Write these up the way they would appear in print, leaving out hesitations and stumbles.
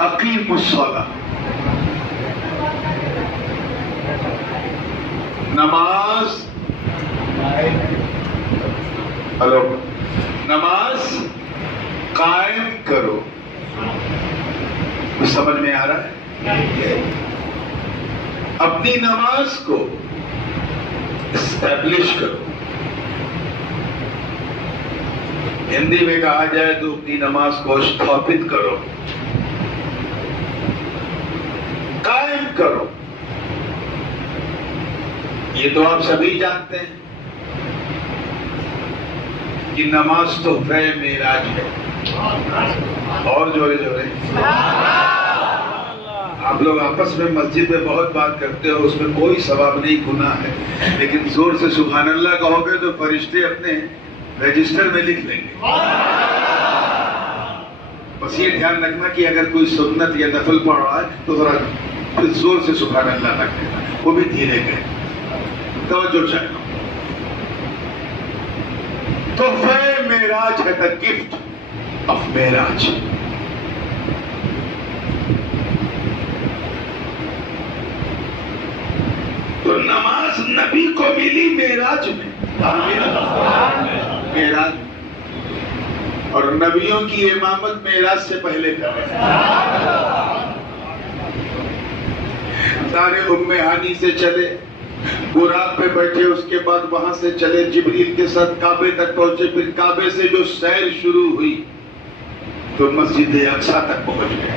اقیم الصلاۃ، نماز، ہلو، نماز قائم کرو. کچھ سمجھ میں آ رہا ہے؟ اپنی نماز کو اسٹیبلش کرو. ہندی میں کہا جائے تو اپنی نماز کو استھاپت کرو، قائم کرو. یہ تو آپ سبھی جانتے ہیں کہ نماز تو تحفہ معراج ہے. اور جوڑے جوڑے آپ لوگ آپس میں مسجد میں بہت بات کرتے ہو، اس میں کوئی ثواب نہیں، گناہ ہے، لیکن زور سے سبحان اللہ کہو گے تو فرشتے اپنے رجسٹر میں لکھ لیں گے. بس یہ دھیان رکھنا کہ اگر کوئی سنت یا نفل پڑھ رہا ہے تو ذرا زور سے سبحان اللہ رکھ دینا، وہ بھی دھیرے گئے. توجہ چاہیے. تحفہ معراج ہے، the gift of معراج. تو نماز نبی کو ملی معراج میں، معراج، اور نبیوں کی امامت معراج سے پہلے کر رہے ہیں. سارے ام ہانی سے چلے، براق پہ بیٹھے، اس کے بعد وہاں سے چلے جبریل کے ساتھ کعبے تک پہنچے، پھر کعبے سے جو سیر شروع ہوئی تو مسجد اقصیٰ تک پہنچ گئے.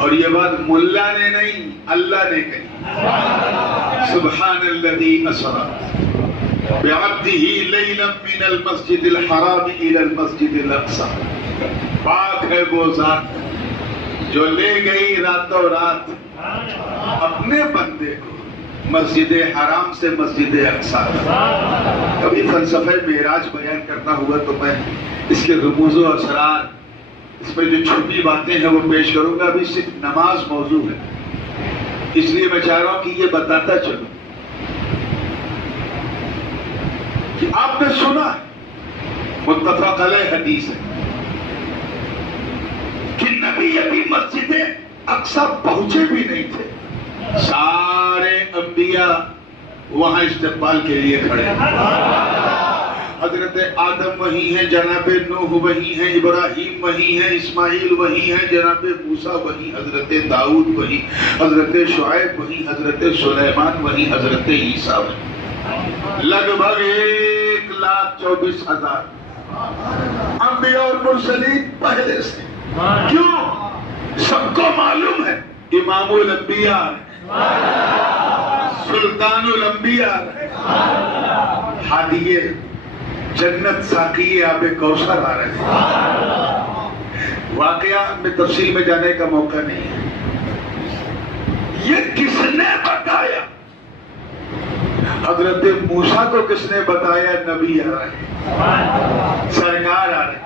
اور یہ بات ملا نے نہیں، اللہ نے کہی. سبحان الذی اسری بعبدہ لیلا من المسجد الحرام الی المسجد الاقصیٰ. پاک ہے وہ ذات جو لے گئی راتوں رات اپنے بندے کو مسجد حرام سے مسجد اقصیٰ. کبھی فلسفہ معراج بیان کرنا ہوا تو میں اس کے رموز و اسرار، اس میں جو چھپی باتیں ہیں وہ پیش کروں گا. ابھی صرف نماز موضوع ہے، اس لیے میں چاہ رہا ہوں کہ یہ بتاتا چلوں کہ آپ نے سنا متفق علیہ حدیث ہے کہ نبی ابھی مسجد اقصیٰ پہنچے بھی نہیں تھے، سارے انبیاء وہاں استقبال کے لیے کھڑے ہیں. حضرت آدم وہیں ہیں، جناب نوح وہیں ہیں، ابراہیم وہیں ہیں، اسماعیل وہیں ہیں، جناب موسیٰ وہیں، حضرت داؤد وہیں، حضرت شعیب وہیں، حضرت سلیمان وہیں، حضرت عیسیٰ وہیں. لگ بھگ 1,24,000 انبیاء اور مرسلین پہلے سے. کیوں؟ سب کو معلوم ہے امام الانبیاء، سلطان الانبیاء، ہادی جنت، ساقی آب کوثر آ رہے ہیں. واقعہ میں تفصیل میں جانے کا موقع نہیں ہے. یہ کس نے بتایا؟ حضرت موسیٰ کو کس نے بتایا نبی آ رہے ہیں، سرکار آ رہے ہیں.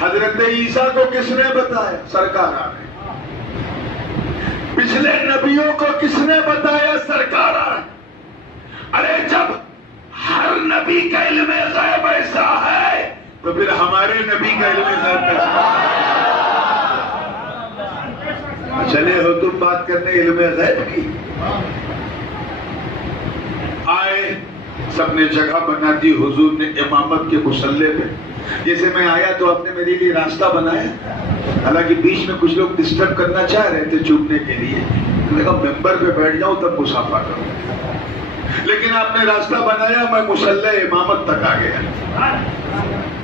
حضرت عیسیٰ کو کس نے بتایا؟ سرکار آ رہے ہیں. پچھلے نبیوں کو کس نے بتایا؟ سرکار آ رہے ہیں. ارے جب ہر نبی کا علم غیب ایسا ہے تو پھر ہمارے نبی کا علم غیب کیسا ہے؟ چلے ہو تم بات کرنے علم غیب کی. آئے، سب نے جگہ بنا دی، حضور نے امامت کے مصلی پہ. جیسے میں آیا تو آپ نے میرے لیے راستہ بنایا، حالانکہ بیچ میں کچھ لوگ ڈسٹرب کرنا چاہ رہے تھے چھوٹنے کے لیے. میں نے کہا ممبر پہ بیٹھ جاؤں تب مسافہ کروں، لیکن آپ نے راستہ بنایا، میں مصلی امامت تک آ گیا.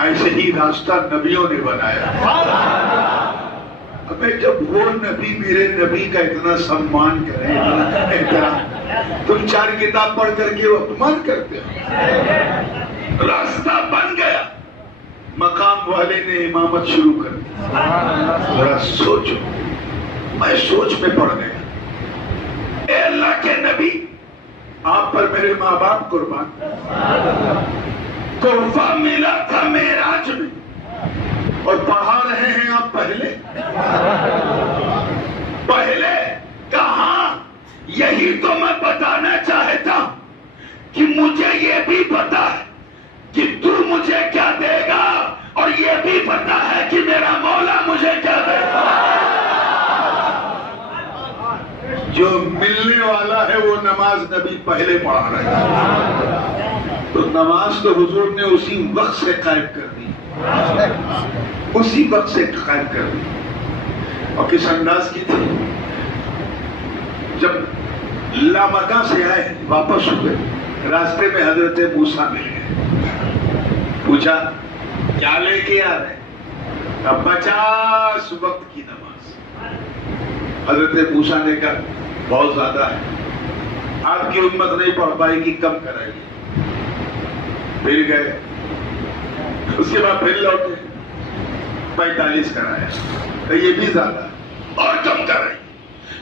ایسے ہی راستہ نبیوں نے بنایا. ابے جب وہ نبی میرے نبی کا اتنا سمان کرے، اتنا احترام، تم 4 کتاب پڑھ کر کے وہ اپمان کرتے ہو. راستہ بن گیا، مقام والے نے امامت شروع کر دی. ذرا سوچو، میں سوچ میں پڑ گیا. اے اللہ کے نبی، آپ پر میرے ماں باپ قربان. تحفہ ملا تھا معراج میں اور پڑھا رہے ہیں آپ پہلے کہاں؟ یہی تو میں بتانا چاہتا ہوں کہ مجھے یہ بھی پتا ہے کہ تو مجھے کیا دے گا، اور یہ بھی پتا ہے کہ میرا مولا مجھے کیا دے گا. جو ملنے والا ہے وہ نماز نبی پہلے پڑھا رہے ہیں. تو نماز تو حضور نے اسی وقت سے قائم کر دی, اسی وقت سے قائم کر دی. اور کس انداز کی تھی؟ جب لامکاں سے آئے واپس ہوئے, راستے میں حضرت موسیٰ مل گئے. پوچھا کیا لے کے آ رہے؟ 50 وقت کی نماز. حضرت موسیٰ نے کہا بہت زیادہ ہے, آپ کی امت نہیں پڑھ پائے گی, کم کرائیے. پھر گئے, اس کے بعد پھر لوٹے, 45 کرایا, تو یہ بھی زیادہ ہے اور کم کرائیے.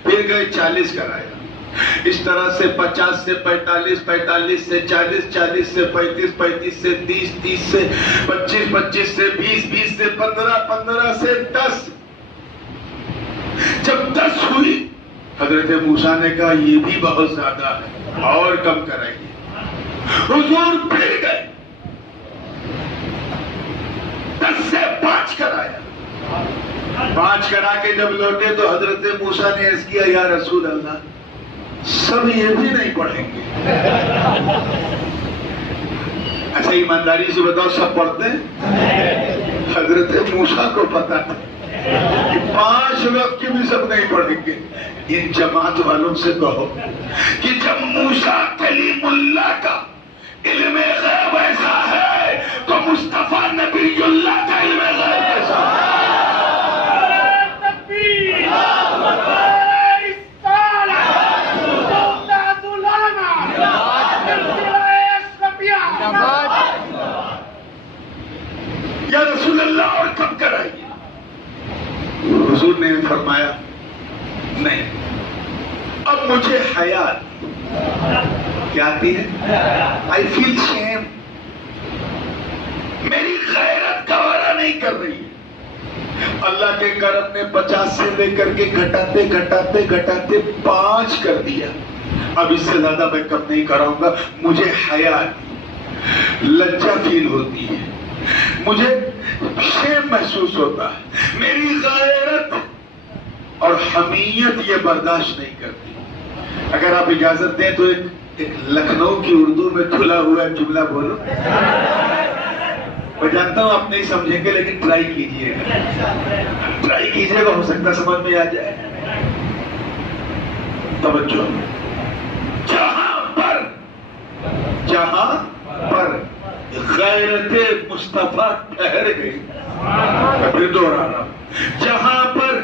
پھر گئے 40 کرایا. اس طرح سے 50 سے 45, 45 سے 40, 40 سے 35, 35 سے 30, 30 سے 25, 25 سے 20, 20 سے 15, 15 سے 10. جب 10 ہوئی حضرت موسیٰ نے کہا یہ بھی بہت زیادہ ہے اور کم کرائیے. حضور پھر گئے, 10 سے 5 کرایا. 5 کرا کے جب لوٹے تو حضرت موسیٰ نے عرض کیا یا رسول اللہ سب یہ بھی نہیں پڑھیں گے. اچھا ایمانداری سے بتاؤ سب پڑھتے ہیں؟ حضرت موسیٰ کو پتا تھا کہ 5 وقت کی بھی سب نہیں پڑھیں گے. ان جماعت والوں سے کہو کہ جب موسیٰ کلیم اللہ کا علم غیب ایسا ہے تو مصطفیٰ نبی اللہ کا علم غیب ایسا ہے. یا رسول اللہ اور کب کرائیے؟ حضور نے فرمایا نہیں, اب مجھے حیا کیا آتی ہے, آئی فیل شیم, میری غیرت گوارا نہیں کر رہی ہے. اللہ کے کرم نے 50 سے لے کر کے گھٹاتے گھٹاتے گھٹاتے 5 کر دیا. اب اس سے زیادہ میں کم نہیں کراؤں گا. مجھے حیا, لجا فیل ہوتی ہے, مجھے شیم محسوس ہوتا ہے, میری غیرت اور حمیت یہ برداشت نہیں کرتی. اگر آپ اجازت دیں تو ایک لکھنؤ کی اردو میں کھلا ہوا جملہ بولو. میں جانتا ہوں آپ نہیں سمجھیں گے لیکن ٹرائی کیجئے گا, ٹرائی کیجئے گا, ہو سکتا سمجھ میں آ جائے. توجہ, جہاں پر غیرت مصطفیٰ ٹھہر گئی, پھر دوہرا رہا ہوں, جہاں پر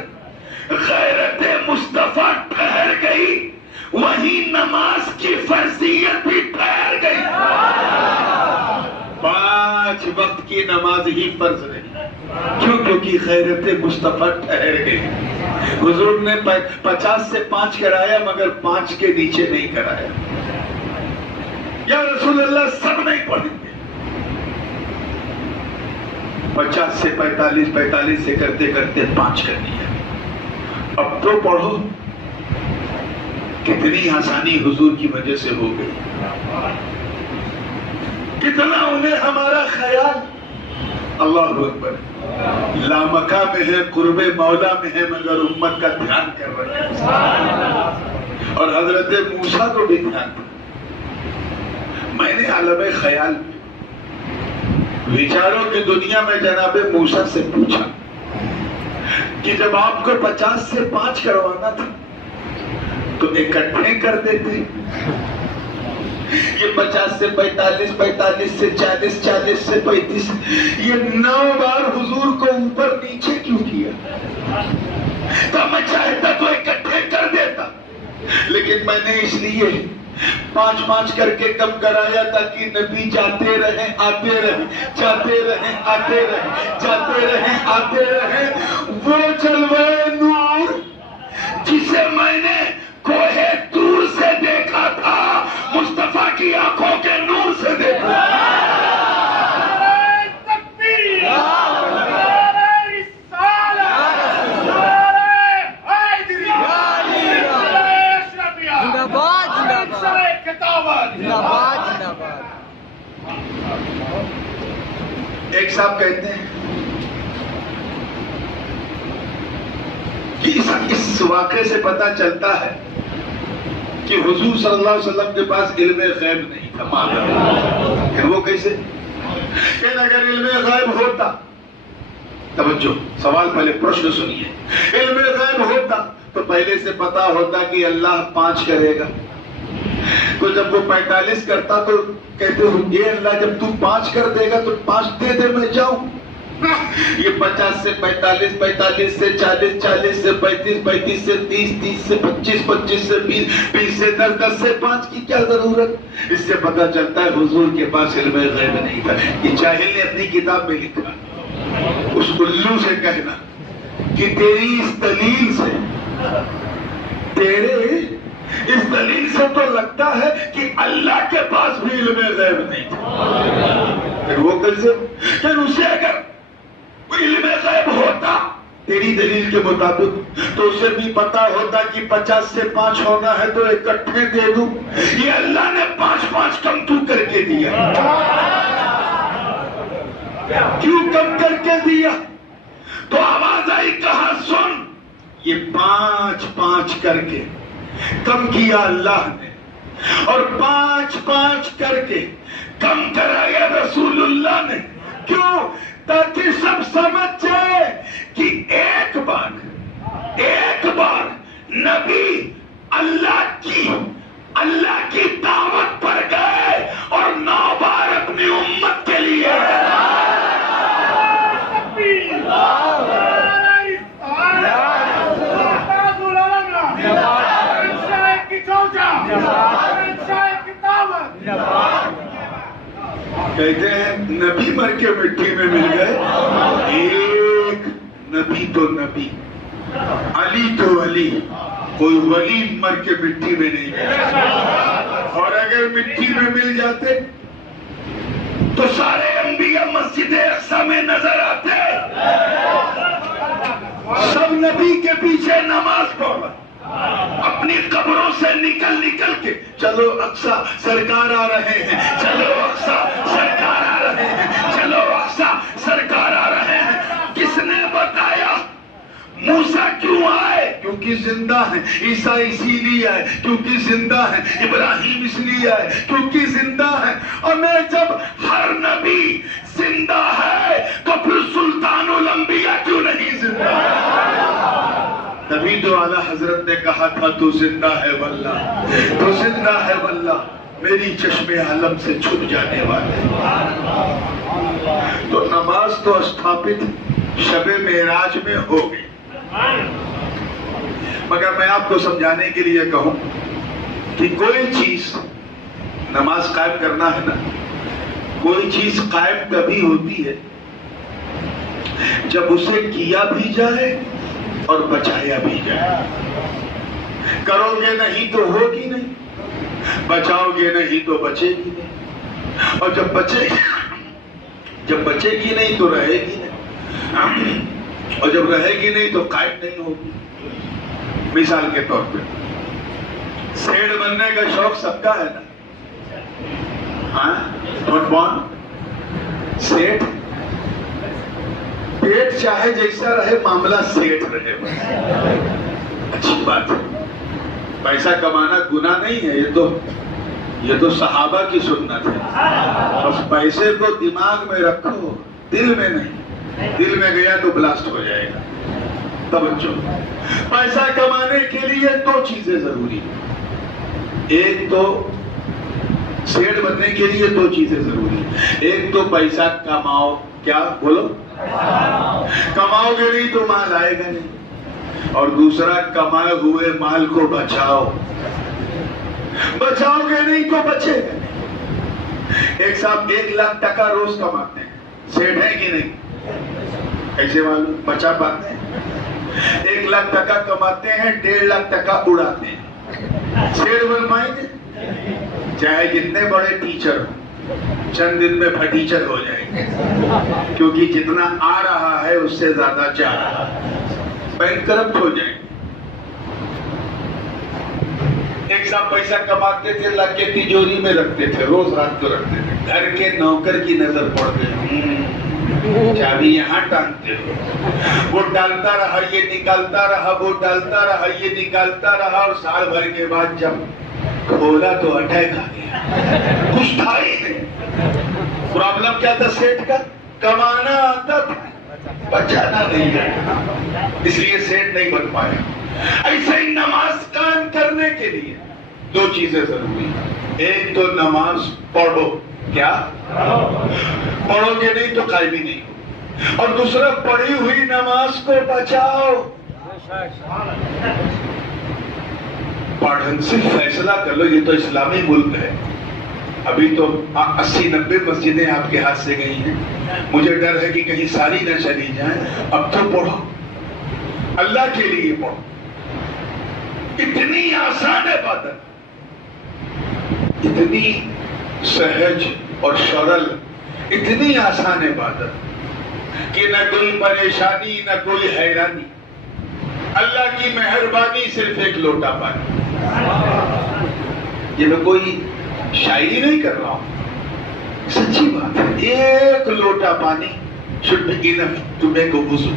غیرت مصطفیٰ ٹھہر گئی وہیں نماز کی فرضیت بھی ٹھہر گئی. 5 وقت کی نماز ہی فرض نہیں, کیونکہ غیرت مصطفیٰ ٹھہر گئی. حضور نے 50 سے 5 کرایا مگر 5 کے نیچے نہیں کرایا. یا رسول اللہ سب نہیں پڑھیں گے. 50 سے 45, 45 سے کرتے کرتے 5 کر دیا. اب تو پڑھو. کتنی آسانی حضور کی وجہ سے ہو گئی, کتنا انہیں ہمارا خیال. اللہ اکبر, لامکہ میں ہے, قرب مولا میں ہے, مگر امت کا دھیان کر رہے ہیں. اور حضرت موسیٰ کو بھی دھیان دیا. میں نے عالم خیال وچاروں کی دنیا میں جناب موسیٰ سے پوچھا کہ جب آپ کو 50 سے 5 کروانا تھا تو اکٹھے کر دیتے, یہ 50 سے 45, 45 سے 40, 40 سے 35, یہ 9 بار حضور کو اوپر نیچے کیوں کیا؟ تو میں چاہتا تو اکٹھے کر دیتا, لیکن میں نے اس لیے 5 کر کے کم کرایا تاکہ نبی جاتے رہیں آتے رہیں, جاتے رہیں آتے رہیں, جاتے رہیں آتے رہیں. وہ جلوہ نور جسے میں نے کوہ طور سے دیکھا تھا, مصطفیٰ کی آنکھوں کے نور سے دیکھا. ایک صاحب کہتے ہیں کہ اس واقعے سے پتہ چلتا ہے کہ حضور صلی اللہ علیہ وسلم کے پاس علم غیب نہیں تھا معلوم. پھر وہ کیسے کہ اگر علم غیب ہوتا، توجہ سوال پہلے پرشن سنیے، علم غیب ہوتا تو پہلے سے پتا ہوتا کہ اللہ 5 کرے گا. تو جب وہ 45 کرتا تو کہتے ہو یہ اللہ جب تو 5 کر دے گا تو 5 دے دے میں جاؤں. یہ 50 سے 45، 45 سے 40، 40 سے 35، 35 سے 30، 30 سے 25، 25 سے 20، 20 سے 10، 10 سے 5 کی کیا ضرورت. اس سے پتا چلتا ہے حضور کے پاس علم غیب نہیں تھا. یہ جاہل نے اپنی کتاب میں لکھا، اس الو سے کہنا کہ تیری اس دلیل سے، تیرے اس دلیل سے تو لگتا ہے کہ اللہ کے پاس بھی علم غیب نہیں تھا. پھر وہ کیسے؟ پھر اسے اگر علم غیب ہوتا تیری دلیل کے مطابق تو اسے بھی پتا ہوتا کہ 50 سے 5 ہونا ہے تو اکٹھے دے دوں. یہ اللہ نے 5 کم تو کر کے دیا. کیوں کم کر کے دیا؟ تو آواز آئی کہا سن، یہ 5 کر کے کم کیا اللہ نے، اور 5 کر کے کم کرایا رسول اللہ نے. کیوں؟ تاکہ سب سمجھ جائے کہ ایک بار نبی اللہ کی دعوت پر گئے اور 9 بار اپنی امت کے لیے. کہتے ہیں نبی مر کے مٹی میں مل گئے. ایک نبی تو نبی، علی تو علی، کوئی ولی مر کے مٹی میں نہیں گیا. اور اگر مٹی میں مل جاتے تو سارے انبیاء مسجد اقصی میں نظر آتے. سب نبی کے پیچھے نماز پڑھ اپنی قبروں سے نکل کے چلو اقصی سرکار آ رہے ہیں، چلو اقصی سرکار آ رہے ہیں، چلو اقصی سرکار آ رہے ہیں. کس نے بتایا؟ موسیٰ کیوں آئے؟ کیونکہ زندہ ہیں. عیسیٰ اسی لیے آئے کیونکہ زندہ ہیں. ابراہیم اس لیے آئے کیونکہ زندہ ہیں. اور میں جب ہر نبی زندہ ہے تو پھر سلطان الانبیاء کیوں نہیں زندہ ہے؟ تبھی تو اعلیٰ حضرت نے کہا تھا تو زندہ ہے واللہ، تو زندہ ہے واللہ، میری چشم عالم سے چھپ جانے والے. تو نماز تو استھاپت شب معراج میں ہو گئی. مگر میں آپ کو سمجھانے کے لیے کہوں کہ کوئی چیز نماز قائم کرنا ہے نا، کوئی چیز قائم تبھی ہوتی ہے جب اسے کیا بھی جائے اور بچایا بھی جائے. کرو گے نہیں تو ہوگی نہیں، بچاؤ گے نہیں تو بچے گی نہیں، اور جب بچے گی نہیں تو رہے گی نہیں، اور جب رہے گی نہیں تو قائم نہیں ہوگی. مثال کے طور پہ سیڑ بننے کا شوق سب کا ہے نا. ہاں سیٹ پیٹ چاہے جیسا رہے، معاملہ سیٹ رہے، اچھی بات ہے. پیسہ کمانا گناہ نہیں ہے، یہ تو صحابہ کی سنت ہے. بس پیسے کو دماغ میں رکھو، دل میں نہیں. دل میں گیا تو بلاسٹ ہو جائے گا. توجہ، پیسہ کمانے کے لیے 2 چیزیں ضروری ہیں. ایک تو سیٹ بننے کے لیے 2 چیزیں ضروری ہیں. ایک تو پیسہ کماؤ. کیا بولو؟ کماؤ گے نہیں تو مال آئے گا نہیں. اور دوسرا کمائے ہوئے مال کو بچاؤ. بچاؤ گے نہیں تو بچے گا نہیں. ایک صاحب 1 لاکھ ٹکا روز کماتے ہیں، سیٹ ہے کہ نہیں؟ ایسے معلوم بچا پاتے ہیں. 1 لاکھ ٹکا کماتے ہیں، 1.5 لاکھ ٹکا اڑاتے ہیں. سیٹ بن پائیں گے؟ چاہے جتنے بڑے ٹیچر ہوں، چند دن میں پھٹیچر ہو جائیں گے، کیونکہ جتنا آ رہا ہے اس سے زیادہ جا رہا ہے. بینک کرپٹ ہو جائیں گے. ایک صاحب پیسہ کماتے تھے، لا کے تجوری میں رکھتے تھے، روز رات کو رکھتے تھے. گھر کے نوکر کی نظر پڑ گئی، چابی یہاں ٹانگتے ہو. وہ ڈالتا رہا، یہ نکالتا رہا، وہ ڈالتا رہا، یہ نکالتا رہا. اور سال بھر کے بعد جب کھولا تو اٹیک آ گیا، کچھ تھا ہی نہیں۔ پرابلم کیا تھا سیٹھ کا؟ کمانا آتا تھا، بچانا نہیں آتا، اس لیے سیٹھ نہیں بن پایا۔ ایسے ہی نماز قائم کرنے کے لیے دو چیزیں ضروری ہیں، ایک تو نماز پڑھو، کیا پڑھو گے نہیں تو قائم ہی نہیں ہو، اور دوسرا پڑھی ہوئی نماز کو بچاؤ۔ پڑھن سے فیصلہ کر لو، یہ تو اسلامی ملک ہے۔ ابھی تو 80-90 مسجدیں آپ کے ہاتھ سے گئی ہیں، مجھے ڈر ہے کہ کہیں ساری نہ چلی جائیں۔ اب تو پڑھو، اللہ کے لیے پڑھو۔ اتنی آسان عبادت، اتنی سہج اور سرل، اتنی آسان عبادت کہ نہ کوئی پریشانی نہ کوئی حیرانی، اللہ کی مہربانی، صرف ایک لوٹا پانی۔ یہ میں کوئی شاعری نہیں کر رہا ہوں، سچی بات ہے۔ ایک لوٹا پانی should be enough to make a وضو،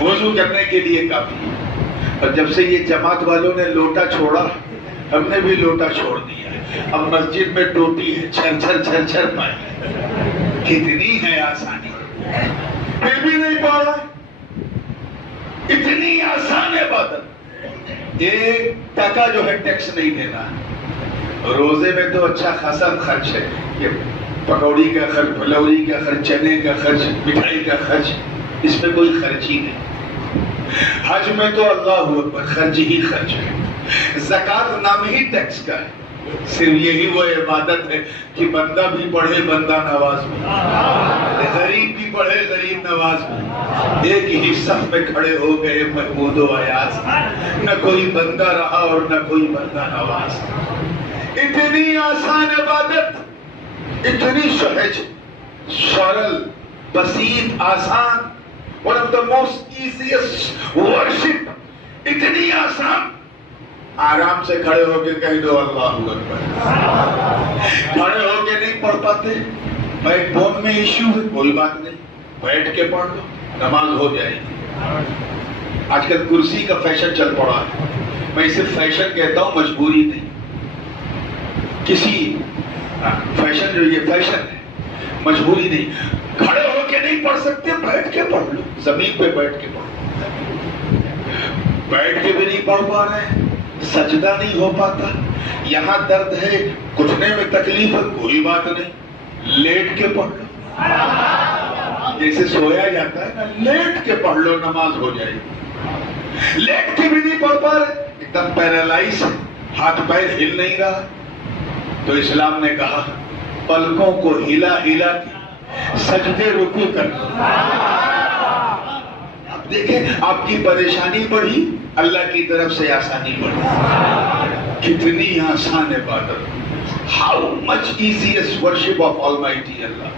وضو کرنے کے لیے کافی ہے۔ اور جب سے یہ جماعت والوں نے لوٹا چھوڑا، ہم نے بھی لوٹا چھوڑ دیا۔ اب مسجد میں ٹوٹی ہے، چھر چھر چھر چھر پانی، کتنی ہے آسانی، پھر بھی نہیں پا رہا۔ اتنی آسان عبادت، ایک ٹکا جو ہے ٹیکس نہیں دینا۔ روزے میں تو اچھا خاصا خرچ ہے، یہ پکوڑی کا خرچ، پھلوری کا خرچ، چنے کا خرچ، مٹھائی کا خرچ، اس میں کوئی خرچ ہی نہیں۔ حج میں تو اللہ اکبر، خرچ ہی خرچ ہے۔ زکوٰۃ نام ہی ٹیکس کا ہے، صرف یہی وہ عبادت ہے کہ بندہ بھی پڑھے بندہ نواز میں، غریب بھی پڑھے غریب نواز میں۔ ایک ہی صف میں کھڑے ہو گئے محمود و ایاز، نہ کوئی بندہ رہا اور نہ کوئی بندہ نواز۔ اتنی آسان عبادت، اتنی سہج، سرل، بسیط، آسان، one of the most easiest worship، اتنی آسان۔ آرام سے کھڑے ہو کے کہہ دو اللہ اکبر۔ کھڑے ہو کے نہیں پڑھ پاتے، بیک بون میں ایشو ہے، کوئی بات نہیں، بیٹھ کے پڑھ لو، نماز ہو جائے گی۔ آج کل کرسی کا فیشن چل پڑا ہے، میں اسے فیشن کہتا ہوں، مجبوری نہیں۔ کسی فیشن، جو یہ فیشن ہے، مجبوری نہیں۔ کھڑے ہو کے نہیں پڑھ سکتے، بیٹھ کے پڑھ لو، زمین پہ بیٹھ کے پڑھو۔ بیٹھ کے بھی نہیں پڑھ پا رہے، سجدہ نہیں ہو پاتا، یہاں درد ہے، گھٹنے میں تکلیف ہے، کوئی بات نہیں، لیٹ کے پڑھ لو۔ جیسے سویا جاتا ہے نا، لیٹ کے پڑھ لو، نماز ہو جائے گی۔ لیٹ کے بھی نہیں پڑھ پا رہے، ایک دم پیرالائز ہے، ہاتھ پیر ہل نہیں رہا، تو اسلام نے کہا پلکوں کو ہلا ہلا کے سجدے رکوع کر۔ اب دیکھیں، آپ کی پریشانی بڑھی، اللہ کی طرف سے آسانی بڑھی۔ کتنی آسان عبادت، how much easiest worship of Almighty اللہ۔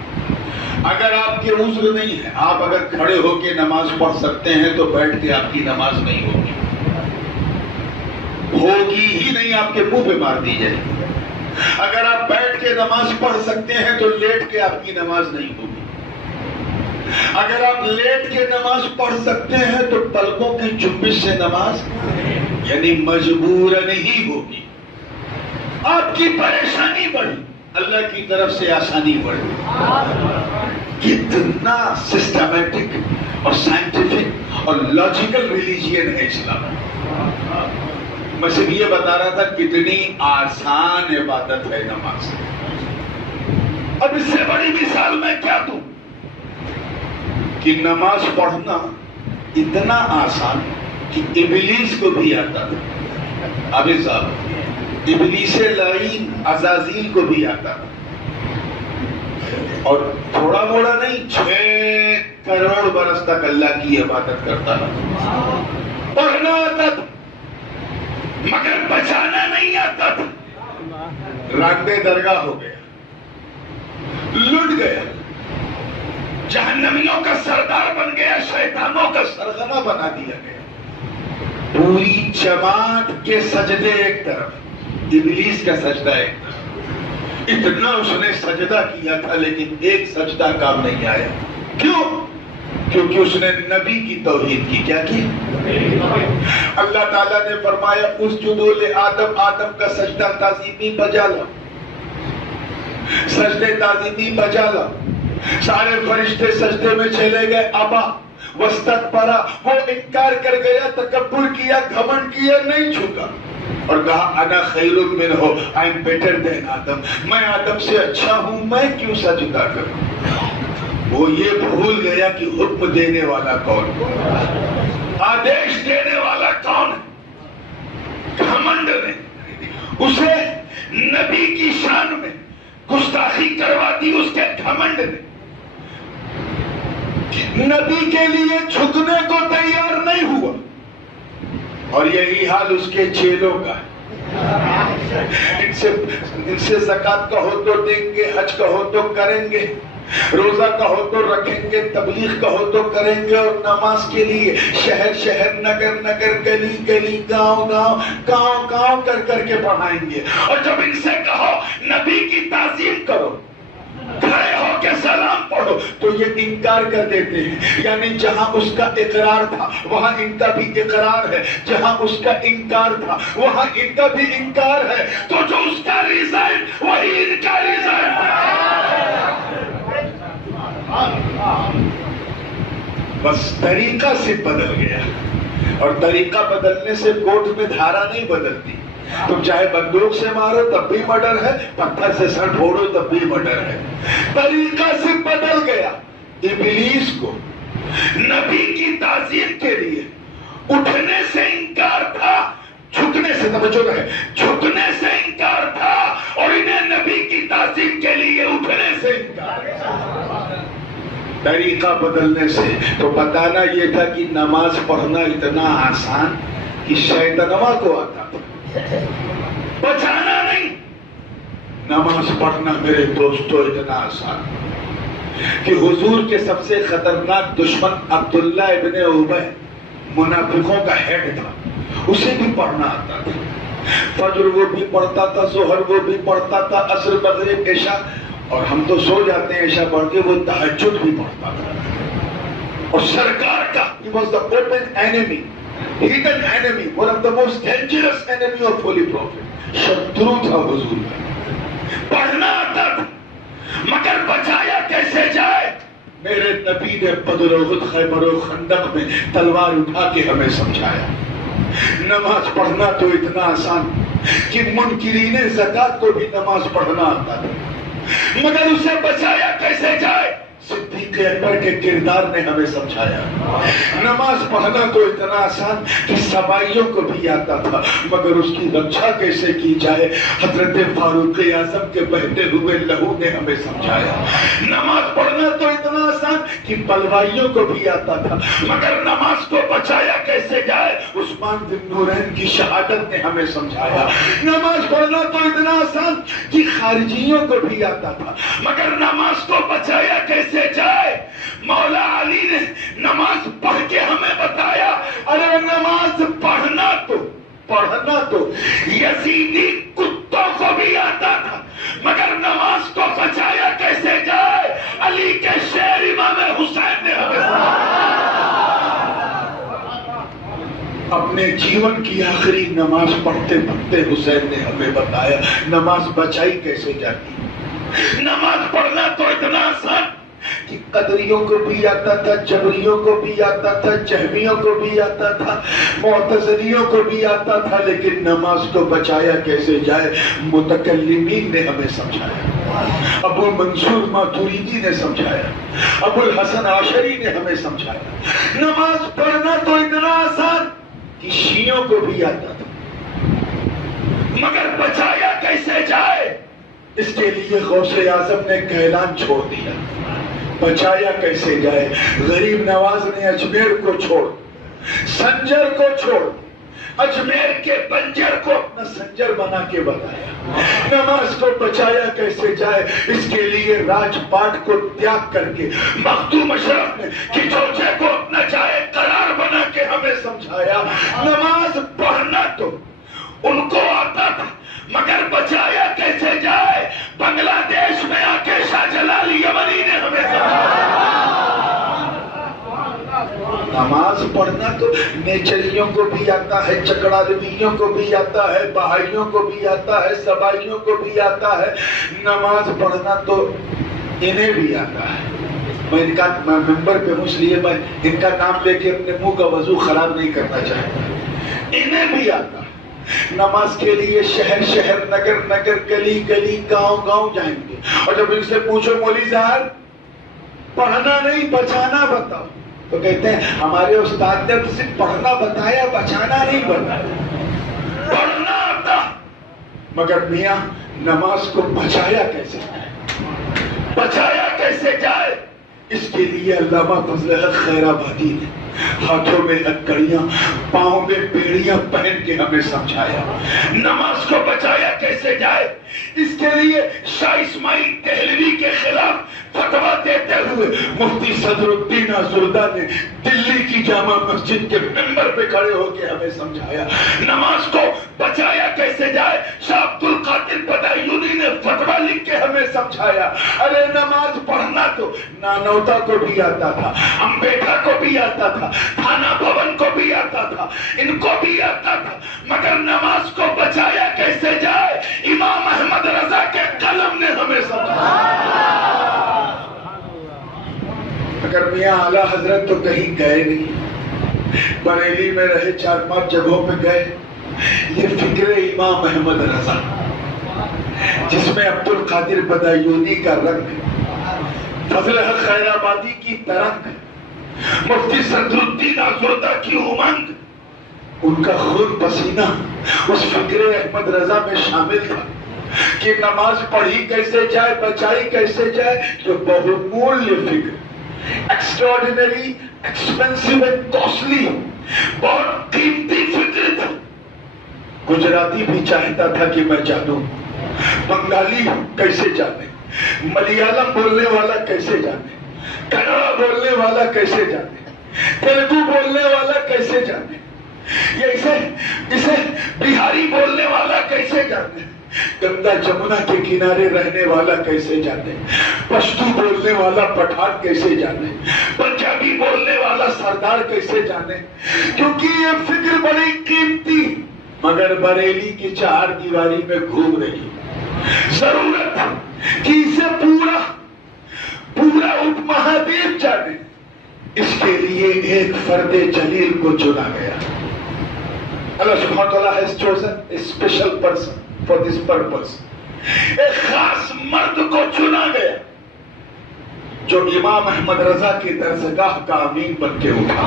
اگر آپ کے عذر نہیں ہے، آپ اگر کھڑے ہو کے نماز پڑھ سکتے ہیں تو بیٹھ کے آپ کی نماز نہیں ہوگی ہی نہیں، آپ کے منہ پہ مار دی جائے گی۔ اگر آپ بیٹھ کے نماز پڑھ سکتے ہیں تو لیٹ کے آپ کی نماز نہیں ہوگی۔ اگر آپ لیٹ کے نماز پڑھ سکتے ہیں تو پلکوں کی جنبش سے نماز یعنی مجبورن ہی ہوگی۔ آپ کی پریشانی بڑھی، اللہ کی طرف سے آسانی بڑھی۔ کتنا سسٹمیٹک اور سائنٹیفک اور لاجیکل ریلیجین ہے اسلام۔ میں صرف یہ بتا رہا تھا کتنی آسان عبادت ہے نماز۔ اب اس سے بڑی مثال میں کیا دوں کہ نماز پڑھنا اتنا آسان کہ ابلیس کو بھی آتا تھا۔ ابھی صاحب، ابلیس لعین عزازیل کو بھی آتا تھا، اور تھوڑا موڑا نہیں، 6 کروڑ برس تک اللہ کی عبادت کرتا تھا۔ پڑھنا آتا تھا مگر بچانا نہیں آتا تھا۔ راندے درگاہ ہو گیا، لٹ گیا، جہنمیوں کا سردار بن گیا، شیطانوں کا سرغنہ بنا دیا گیا۔ پوری جماعت کے سجدے ایک طرف، ابلیس کا سجدہ ایک طرف۔ اتنا اس نے سجدہ کیا تھا لیکن ایک سجدہ کام نہیں آیا۔ کیوں؟ کیونکہ اس نے نبی کی توحید کی۔ کیا کی؟ اللہ تعالیٰ تعالیٰ نے فرمایا اسجدوا لآدم، آدم کا سجدہ تعظیمی بجا لاؤ، سجدے تعظیمی بجا لاؤ۔ سارے فرشتے سجدے میں چلے گئے، ابا واستکبرا، وہ انکار کر گیا، تکبر کیا، گھمنڈ کیا، نہیں جھکا اور کہا انا خیر منہ، آئی ایم بیٹر دین آدم، میں آدم سے اچھا ہوں، میں کیوں سجدہ کروں؟ وہ یہ بھول گیا کہ حکم دینے والا کون، آدیش دینے والا کون ہے؟ گھمنڈ نے اسے نبی کی شان میں گستاخی کروا دی، اس کے گھمنڈ نے نبی کے لیے جھکنے کو تیار نہیں ہوا، اور یہی حال اس کے چیلوں کا ہے۔ ان سے زکوٰۃ کہو تو دیں گے، حج کہو تو کریں گے، روزہ کہو تو رکھیں گے، تبلیغ کہو تو کریں گے، اور نماز کے لیے شہر شہر، نگر نگر، گلی گلی، گاؤں گاؤں، گاؤں گاؤں کر کر کے پڑھائیں گے۔ اور جب ان سے کہو نبی کی تعظیم کرو، کھڑے ہو کے سلام پڑھو، تو یہ انکار کر دیتے ہیں۔ یعنی جہاں اس کا اقرار تھا وہاں ان کا بھی اقرار ہے، جہاں اس کا انکار تھا وہاں ان کا بھی انکار ہے، تو جو اس کا ریزلٹ وہی ان کا ریزلٹ ہے۔ بس طریقہ سے بدل گیا، اور طریقہ بدلنے سے کوٹ میں دھارا نہیں بدلتی۔ تم چاہے بندوق سے مارو تب بھی مرڈر ہے، پتھر سے سر پھوڑو تب بھی مرڈر ہے۔ طریقہ سے بدل گیا۔ ابلیس کو نبی کی تعظیم کے لیے اٹھنے سے انکار تھا، جھکنے سے، توجہ رہے، جھکنے سے انکار تھا، اور انہیں نبی کی تعظیم کے لیے اٹھنے سے انکار تھا۔ طریقہ بدلنے سے تو بتانا یہ تھا کہ نماز پڑھنا اتنا آسان کہ شیطنوا کو آتا تھا، بچانا نہیں۔ نماز پڑھنا میرے دوستو اتنا آسان کہ حضور کے سب سے خطرناک دشمن عبداللہ ابن ابی منافقوں کا ہیڈ تھا، اسے بھی پڑھنا آتا تھا۔ فجر وہ بھی پڑھتا تھا، ظہر وہ بھی پڑھتا تھا، عصر مغرب عشاء، اور ہم تو سو جاتے ہیں عشاء پڑھ کے، وہ تہجد بھی پڑھتا تھا۔ اور سرکار کا he was the open enemy, hidden enemy, one of the most dangerous enemy of Holy Prophet، شترو تھا حضور کا۔ پڑھنا آتا تھا، مگر بچایا کیسے جائے؟ میرے نبی نے بدر و احد، خیبر و خندق میں تلوار اٹھا کے ہمیں سمجھایا۔ نماز پڑھنا تو اتنا آسان کہ منکرین زکوٰۃ کو بھی نماز پڑھنا آتا تھا، مگر اسے بچایا کیسے جائے؟ صدیق اکبر کے کردار نے ہمیں سمجھایا۔ نماز پڑھنا تو اتنا آسان کہ سبائیوں کو بھی آتا تھا، مگر اس کی رکشا کیسے کی جائے؟ حضرت فاروق اعظم کے بہتے ہوئے لہو نے ہمیں سمجھایا۔ نماز پڑھنا تو اتنا آسان کہ بلوائیوں کو بھی آتا تھا، مگر نماز کو بچایا کیسے جائے؟ عثمان بن نورین کی شہادت نے ہمیں سمجھایا۔ نماز پڑھنا تو اتنا آسان کہ خارجیوں کو بھی آتا تھا، مگر نماز کو بچایا کیسے جائے؟ مولا علی نے نماز پڑھ کے ہمیں بتایا، ارے نماز پڑھنا تو یزیدی کتوں کو بھی آتا تھا، مگر نماز کو بچایا کیسے جائے؟ علی کے شیر امام حسین نے ہمیں اپنے جیون کی آخری نماز پڑھتے پڑھتے حسین نے ہمیں بتایا نماز بچائی کیسے جاتی۔ نماز پڑھنا تو اتنا آسان کہ قدریوں کو بھی آتا تھا، جبریوں کو بھی آتا تھا، جہمیوں کو بھی آتا تھا، معتزلیوں کو بھی آتا تھا، لیکن نماز کو بچایا کیسے جائے؟ متکلمین نے ہمیں سمجھایا، ابو منصور ماتوریدی نے سمجھایا، ابو الحسن عاشری نے ہمیں سمجھایا۔ نماز پڑھنا تو اتنا آسان کہ شیعوں کو بھی آتا تھا، مگر بچایا کیسے جائے؟ اس کے لیے غوث اعظم نے اعلان چھوڑ دیا، بچایا کیسے جائے؟ غریب نواز نے اجمیر کو چھوڑ، سنجر کو چھوڑ، اجمیر کے بنجر کو اپنا سنجر بنا کے بتایا نماز کو بچایا کیسے جائے۔ اس کے لیے راج پاٹ کو تیاگ کر کے مخدوم اشرف نے کھچوچے کو اپنا جائے قرار بنا کے ہمیں سمجھایا نماز پڑھنا تو ان کو آتا تھا، مگر بچایا کیسے جائے؟ بنگلہ دیش میں آ کے شاہ جلال یمنی نے ہمیں سمجھایا۔ نماز پڑھنا تو نیچریوں کو بھی آتا ہے، چکڑادمیوں کو بھی آتا ہے، بہائیوں کو بھی آتا ہے، سبائیوں کو بھی آتا ہے، نماز پڑھنا تو انہیں بھی آتا ہے۔ میں ممبر پہ ہوں اس لیے میں ان کا نام لے کے اپنے منہ کا وضو خراب نہیں کرنا چاہتا، انہیں بھی آتا ہے۔ نماز کے لیے شہر شہر، نگر نگر، گلی گلی، گاؤں گاؤں جائیں گے، اور جب ان سے پوچھو مولوی صاحب پڑھنا نہیں بچانا بتاؤ، تو کہتے ہیں ہمارے استاد نے صرف پڑھنا بتایا، بچانا نہیں بتایا۔ پڑھنا آتا مگر میاں نماز کو بچایا کیسے جائے، بچایا کیسے جائے، اس کے لیے علامہ فضل حق خیر آبادی نے ہاتھوں میں ہتھکڑیاں، پاؤں میں بیڑیاں پہن کے ہمیں سمجھایا نماز کو بچایا کیسے جائے۔ اس کے لیے شاہ اسماعیل دہلوی کے خلاف فتویٰ دیتے ہوئے مفتی صدر الدین آزردہ نے دلی کی جامع مسجد کے ممبر پہ کھڑے ہو کے ہمیں سمجھایا نماز کو بچایا کیسے جائے۔ شاہ عبد القادر بدایونی نے فتویٰ لکھ کے ہمیں سمجھایا، ارے نماز پڑھنا تو نانوتا کو بھی آتا تھا، امبیڈکر کو بھی آتا تھا، تھانہ بھون کو بھی آتا تھا، ان کو بھی آتا تھا، مگر نماز کو بچایا کیسے جائے امام احمد رضا کے قلم نے ہمیں سمجھایا۔ مگر میاں اعلیٰ حضرت تو کہیں گئے نہیں، بریلی میں رہے، 4-5 جگہوں پہ گئے۔ یہ فکر امام احمد رضا جس میں عبد القادر بدایونی کا رنگ، فضل حق خیر آبادی کی ترنگ، مفتی صدر الدین آزردہ کی امنگ، ان کا خون پسینہ اس فکر احمد رضا میں شامل تھا کہ نماز پڑھی کیسے جائے، بچائی کیسے جائے۔ جو بہمولیہ فکر، ایکسٹراڈینری، ایکسپینسو اینڈ کاسٹلی، بہت قیمتی فکر تھا۔ گجراتی بھی چاہتا تھا کہ میں جانوں، بنگالی کیسے جانے، ملیالم بولنے والا کیسے جانے، کنڑا بولنے والا کیسے جانے، تیلگو بولنے والا کیسے جانے، یہ اسے بہاری بولنے والا کیسے جانے، گنگا جمنا کے کنارے رہنے والا کیسے جانے، پشتو بولنے والا پٹھان کیسے جانے، پنجابی بولنے والا سردار کیسے جانے، کیونکہ یہ فکر بڑی قیمتی مگر بریلی کی 4 دیواری میں گھوم رہی۔ ضرورت کہ اسے پورا اپ مہادیپ جانے، اس کے لیے ایک فرد جلیل کو چنا گیا۔ اللہ سبحانہ وتعالیٰ has chosen a special person for this purpose۔ ایک خاص مرد کو چنا گیا جو امام احمد رضا کی درسگاہ کا امین بن کے اٹھا،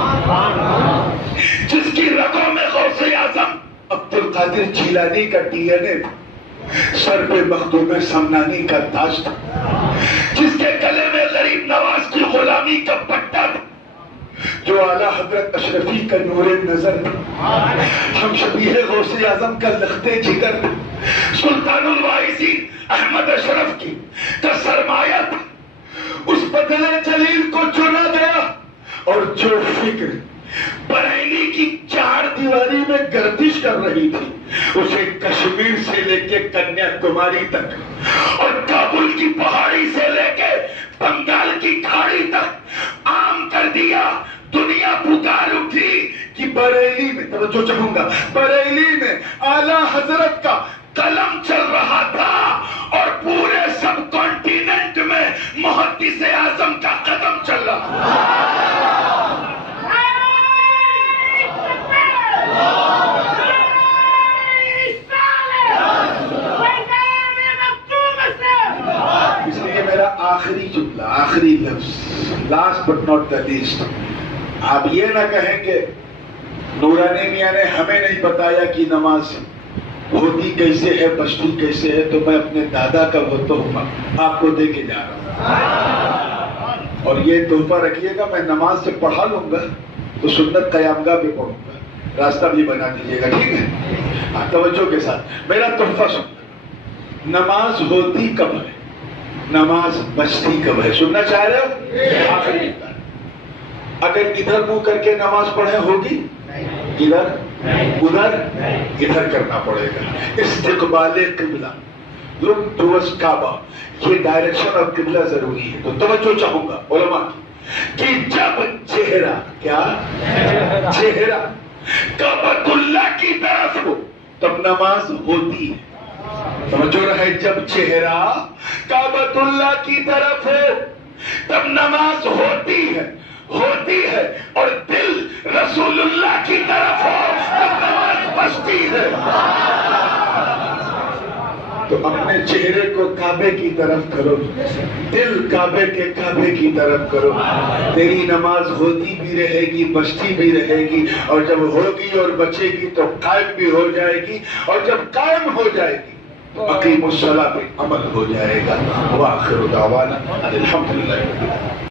جس کی رگوں میں غوث اعظم عبد القادر جیلانی کا ڈی این اے تھا، سر پہ مخدوم سمنانی کا تاج تھا، جس کے گلے میں غریب نواز کی غلامی کا پٹا تھا، جو اعلیٰ حضرت اشرفی کا نور نظر تھا، ہم شبیہ غوث اعظم کا لختے جگر تھا، سلطان الواعظین احمد اشرف کی کا سرمایہ تھا۔ اس بدلے جلیل کو چنا گیا، اور جو فکر بریلی کی 4 دیواری میں گردش کر رہی تھی، اسے کشمیر سے لے کے کنیا کماری تک اور کابل کی پہاڑی سے لے کے بنگال کی کھاڑی تک عام کر دیا۔ دنیا پکار اٹھی کہ بریلی میں، توجہ چاہوں گا، بریلی میں اعلیٰ حضرت کا قلم چل رہا تھا، اور پورے سب کانٹیننٹ میں محدث اعظم کا قدم چل رہا تھا۔ اس لیے میرا آخری جملہ، آخری لفظ، last but not the least, آپ یہ نہ کہیں کہ نورانی میاں نے ہمیں نہیں بتایا کہ نماز ہوتی کیسے ہے، بچتی کیسے ہے، تو میں اپنے دادا کا وہ تحفہ آپ کو دے کے جا رہا ہوں، اور یہ تحفہ رکھیے گا، میں نماز سے پڑھا لوں گا تو سنت قیامگاہ پہ پڑھوں گا، راستہ بھی بنا دیجیے گا، ٹھیک ہے؟ توجہ کے ساتھ میرا تحفہ سن، نماز ہوتی کب ہے، نماز بچتی کب ہے، سننا چاہ رہے ہو؟ آخری اگر ادھر منہ کر کے نماز پڑھے ہوگی، ادھر ادھر ادھر کرنا پڑے گا۔ استقبال قبلہ، لک ٹورڈز کعبہ، یہ ڈائریکشن اور قبلہ ضروری ہے۔ تو توجہ چاہوں گا علماء کی، کہ جب چہرہ کیا چہرہ کعبۃ اللہ کی طرف ہو تب نماز ہوتی ہے. سمجھو رہے جب چہرہ کعبۃ اللہ کی طرف ہو تب نماز ہوتی ہے اور دل رسول اللہ کی طرف ہو تب نماز بچتی ہے. تو اپنے چہرے کو کعبے کی طرف کرو, دل کعبے کی طرف کرو, تیری نماز ہوتی بھی رہے گی, بچتی بھی رہے گی, اور جب ہوگی اور بچے گی تو قائم بھی ہو جائے گی, اور جب قائم ہو جائے گی تو اقیم الصلاۃ پہ عمل ہو جائے گا. وآخر دعوانا الحمدللہ.